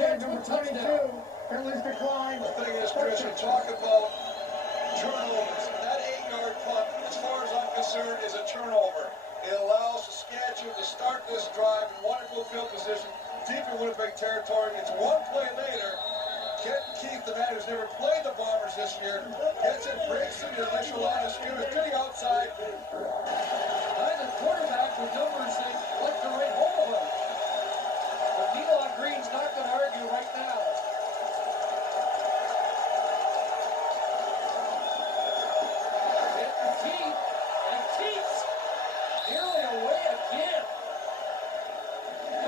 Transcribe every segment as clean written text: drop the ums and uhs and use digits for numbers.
Kenton, number 22. Penalties decline. The thing is, Chris, you talk about turnovers. That 8-yard punt, as far as I'm concerned, is a turnover. It allows Saskatchewan to start this drive in wonderful field position deep in Winnipeg territory. It's one play later. Kenton Keith, the man who's never played the Bombers this year, gets it, breaks through the initial line of scrimmage to the outside. The quarterback with numbers they like to write home about. But Neil Green's not going to argue right now. Kenton Keith, and Keith's nearly away again.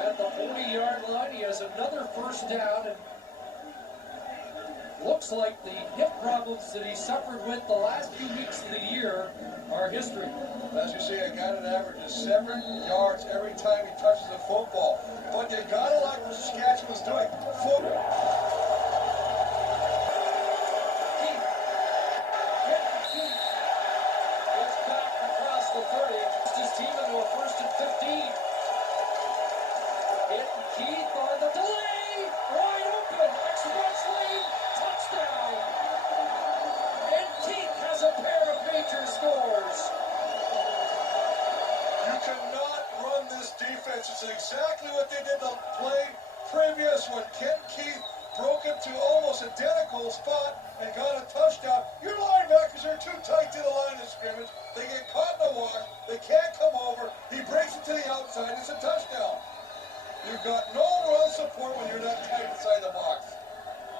At the 40-yard line, he has another first down, and looks like the hip problems that he suffered with the last few weeks of the year are history. As you see, a guy that averages 7 yards every time he touches the football. But you gotta like what Saskatchewan's doing. Kenton Keith gets back across the 30. Just his team into a 1st and 15. Kenton Keith on the delay, wide open, express lane, touchdown. And Keith has a pair of major scores. You cannot run this defense. It's exactly what they did the play previous when Kenton Keith broke it to almost identical spot and got a touchdown. Your linebackers are too tight to the line of scrimmage. They get caught in the wash. They can't come over. He breaks it to the outside. It's a touchdown. You've got no run support when you're that tight inside the box.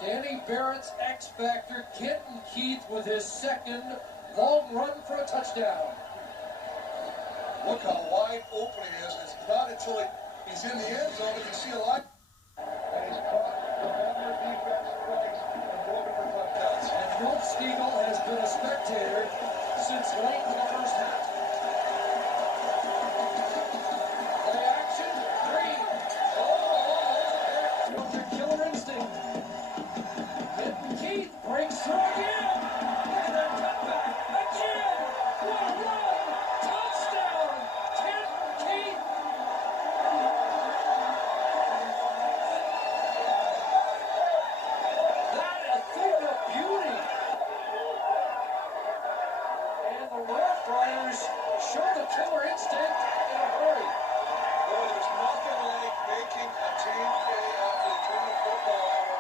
Danny Barrett's X Factor, Kenton Keith with his second long run for a touchdown. Look how wide open he is. It's not until he's in the end zone that you see a line. And he's caught the Bomber defense twice and broken for touchdowns. And Wolf Stiegel has been a spectator since late in the first half. Play action, Green. Oh, there's killer instinct. Kenton Keith breaks through again. Look at that cutback. Again. What a run. Touchdown. Kenton Keith. That a thing of beauty. And the RoughRiders show the killer instinct in a hurry. Boy, there's nothing like making a team pay after they turn the football over.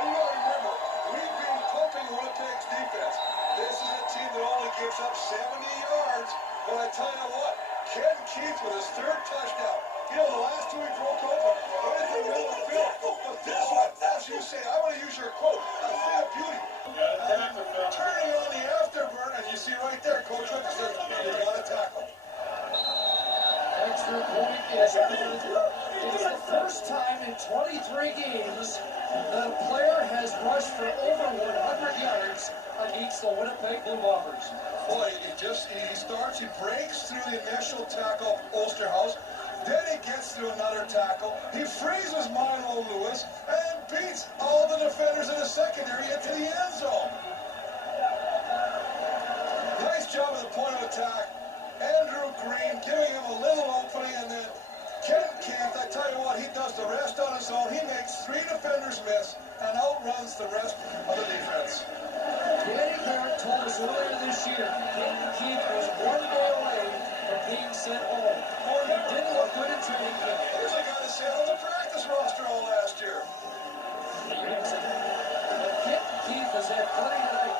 You gotta remember, we've been pumping Winnipeg's defense. This is a team that only gives up 70 yards. But I tell you what, Kenton Keith with his 3rd touchdown. You know, the last 2 he broke open, right in the middle of the field. But this one, as you say, I want to use your quote, a thing of beauty. Turning on the afterburn, and you see right there, Coach Hook says, you gotta tackle. Extra point is good. It's the first time in 23 games that a player has rushed for over 100 yards against the Winnipeg Blue Bombers. Boy, he starts, he breaks through the initial tackle of Osterhaus, then he gets through another tackle, he freezes Milo Lewis, and beats all the defenders in the secondary into the end zone. Nice job at the point of attack. Andrew Green giving him a little opening, and then Kenton Keith, I tell you what, he does the rest on his own. He makes 3 defenders miss and outruns the rest of the defense. Danny Barrett told us earlier this year Kenton Keith was 1 day away from being sent home. He didn't look good in training camp. Here's a guy that sat on the practice roster all last year. But Kenton Keith has had plenty tonight.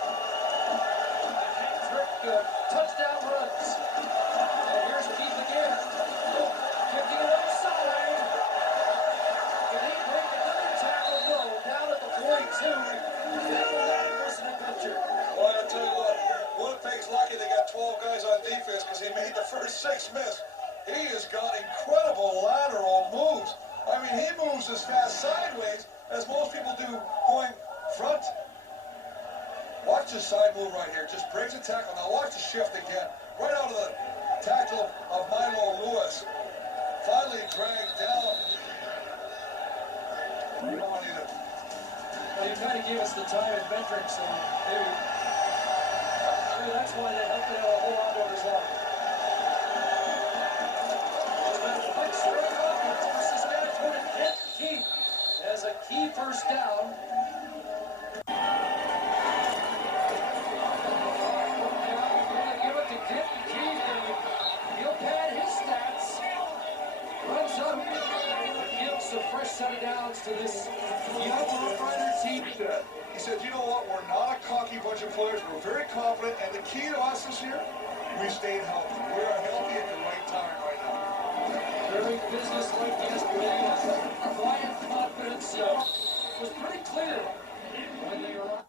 Hat-trick touchdown runs. And here's Keith again. Kicking it outside. Can he break another tackle? No, down at the 42. That wasn't a picture. Well, I'll tell you what, Winnipeg's lucky they got 12 guys on defense because he made the first 6 miss. He has got incredible lateral moves. I mean, he moves as fast sideways as most people do going front. Watch this side move right here. Just breaks a tackle. Now watch the shift again. Right out of the tackle of Milo Lewis. Finally dragged down. Well, you kind of gave us the time and metrics, so maybe that's why they helped it out a whole lot more as well. It's been a quick straight offense for Saskatchewan, and Kenton Keith has a key first down. Give it to Kenton. He'll pad his stats. Runs up. Gives a fresh set of downs to this young RoughRider team. He said, you know what, we're not a cocky bunch of players. We're very confident. And the key to us this year, we stayed healthy. We are healthy at the right time right now. Very business-like yesterday. Quiet confidence was pretty clear when they were.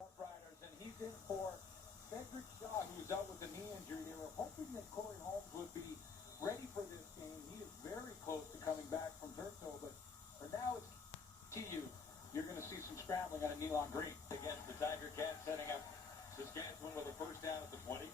RoughRiders, and he's in for Cedric Shaw, who's out with a knee injury. They were hoping that Corey Holmes would be ready for this game. He is very close to coming back from Turtle, but for now it's TU. You're going to see some scrambling on a Neil Green. Against the Tiger Cats, setting up Saskatchewan with a first down at the 22.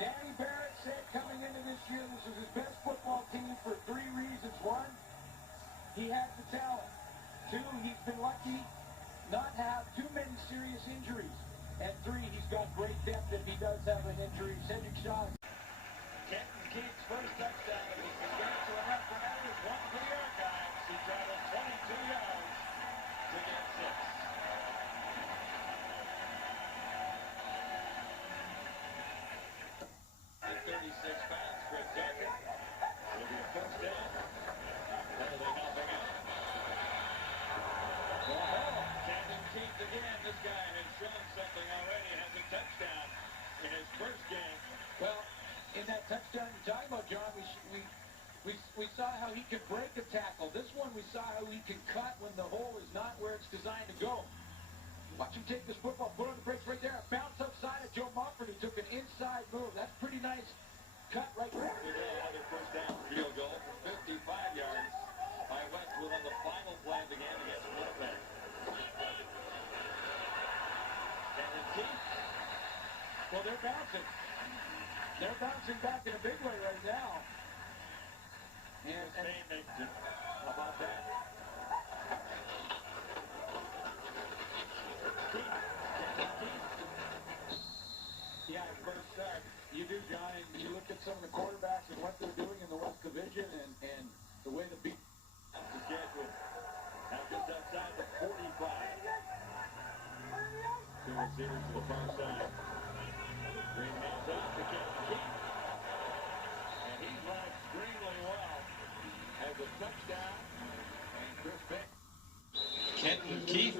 Danny Barrett said coming into this year this is his best football team for 3 reasons. 1, he has the talent. 2, he's been lucky not have too many serious injuries. And 3, he's got great depth if he does have an injury. Cedric Shaw. Kenton Keith's first touchdown of the Saskatchewan RoughRiders. 1 for the Archives. He traveled 22 yards to get 6. 36 pounds, Chris Kenton. It'll be a first down. Penalty helping out. Kenton Keith again. This guy has shown something already. Has a touchdown in his first game. Well, in that touchdown you're talking about, John, we saw how he could break a tackle. This one we saw how he can cut when the hole is not where it's designed to go. Watch him take this football, put on the brakes right there. Bounce upside of Joe Mumford. He took an inside move. That's pretty nice cut right there. Another first down field goal from 55 yards by Westwood on the final play of the game against Winnipeg. Kenton Keith. Well, they're bouncing. They're bouncing back in a big way right now. And How about that? yeah, first start. You do, John, and you look at some of the quarterbacks and what they're doing in the West Division and the way the beat. Saskatchewan now just outside the 45. 2 receivers to the far side. Green hands off to Kenton Keith. And he's run extremely well. Has a touchdown. And Chris Beck. Kenton Keith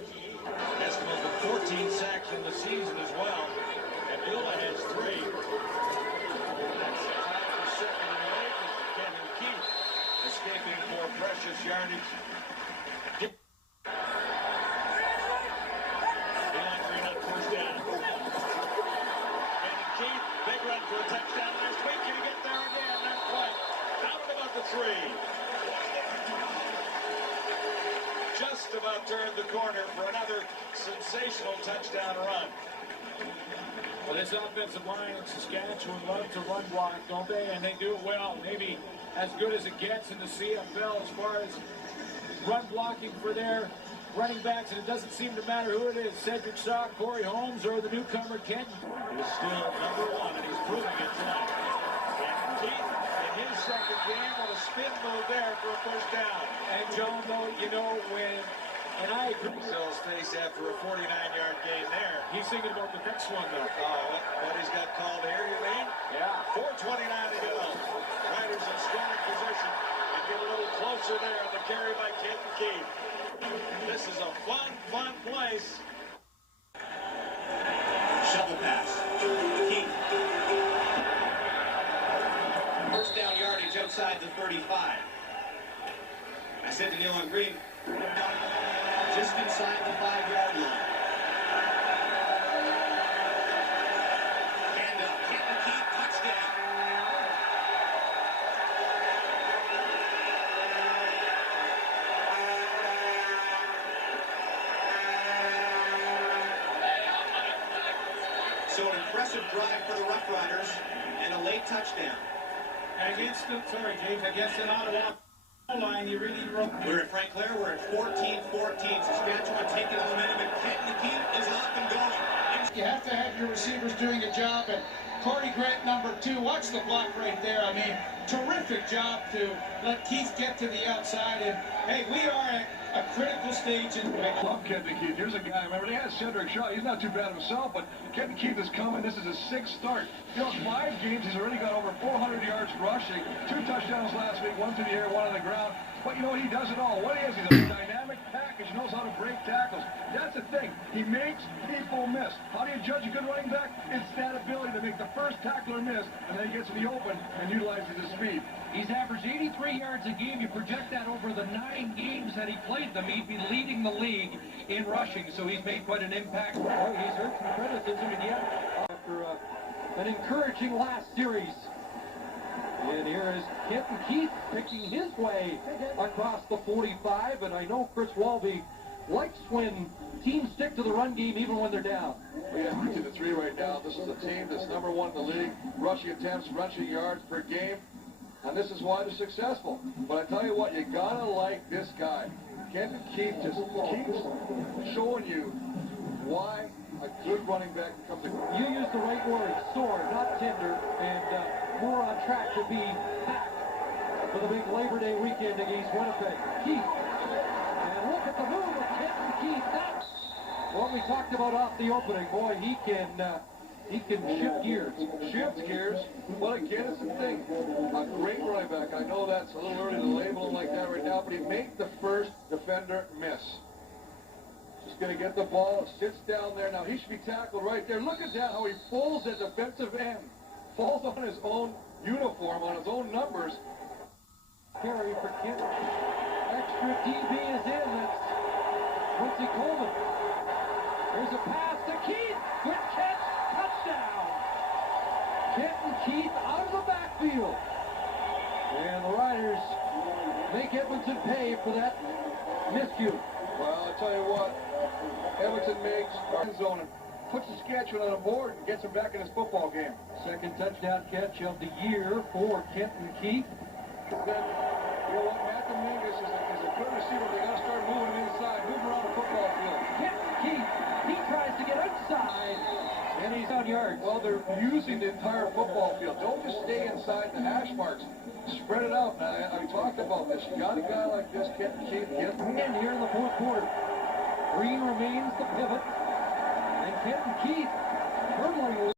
has come up with 14 sacks in the season as well. And Villa has 3. That's tied for second in the league with Kenton Keith escaping for precious yardage. Green on first down. Kenton Keith, big run for a touchdown last week. Can he get there again? Not quite. Out at about the 3. Just about turned the corner for another sensational touchdown run. Well, this offensive line in Saskatchewan loves to run block, don't they? And they do it well. Maybe as good as it gets in the CFL as far as run blocking for their running backs. And it doesn't seem to matter who it is, Cedric Shaw, Corey Holmes, or the newcomer Kenton. He's still number 1, and he's proving it tonight. And Keith, in his second game, with a spin move there for a first down. And John, though, you know, and I agree. Sells face after a 49-yard gain there. He's thinking about the next one, though. Oh, what he's got called here, you mean? Yeah. 4:29 to go. Riders in scoring position and get a little closer there on the carry by Kenton Keith. This is a fun place. Shovel pass. Keith. First down yardage outside the 35. I said to Neil Green. just inside the 5-yard line. Handoff, Kenton Keith, touchdown. So an impressive drive for the RoughRiders and a late touchdown. Against an Ottawa line, you really wrong. We're at Frank Clair. We're at 14-14. Saskatchewan taking the momentum, and Kenton Keith is up and going. You have to have your receivers doing a job, and Corey Grant, number 2, watch the block right there. I mean, terrific job to let Keith get to the outside, and hey, we are at a critical stage in I love Kenton Keith. Here's a guy, remember, they had Cedric Shaw. He's not too bad himself, but Kenton Keith is coming. This is his 6th start. You know, 5 games, he's already got over 400 yards rushing. 2 touchdowns last week, 1 through the air, 1 on the ground. But, you know, he does it all. What he is, he's a dynamic package, knows how to break tackles. That's the thing. He makes people miss. How do you judge a good running back? It's that ability to make the first tackler miss, and then he gets in the open and utilizes his speed. He's averaged 83 yards a game. You project that over the 9 games that he played them, he'd be leading the league in rushing, so he's made quite an impact. Oh, he's heard some criticism, and yet, after an encouraging last series. And here is Kenton Keith picking his way across the 45, and I know Chris Walby likes when teams stick to the run game even when they're down. We have 2-3 right now. This is a team that's number 1 in the league. Rushing attempts, rushing yards per game. And this is why they're successful. But I tell you what, you gotta like this guy. Kenton Keith just keeps showing you why a good running back becomes a... You use the right word, sore, not tender, and more on track to be packed for the big Labor Day weekend against Winnipeg. Keith, and look at the move of Kenton Keith. That's what we talked about off the opening. Boy, he can shift gears. Shift gears, but again, it's the thing. A great running back. I know that's a little early to label him like that right now, but he made the first defender miss. Just going to get the ball, sits down there. Now, he should be tackled right there. Look at that, how he falls at defensive end. Falls on his own uniform, on his own numbers. Carry for Kenton. Extra DB is in. That's Quincy Coleman. There's a pass to Keith. Good catch. Touchdown. Kenton Keith out of the backfield. And the Riders make Edmonton pay for that miscue. Well, I'll tell you what, Edmonton makes our zone and puts Saskatchewan on the board and gets him back in his football game. Second touchdown catch of the year for Kenton Keith. Then, you know what, Matt Dominguez is a good receiver. They got to start moving inside, moving around the football field. Kenton Keith, he tries to get outside, and he's on yards. Well, they're using the entire football field. Don't just stay inside the hash marks. Spread it out. I talked about this. You got a guy like this, Kenton Keith, get him. And here in the 4th quarter, Green remains the pivot, and Kenton Keith hurdling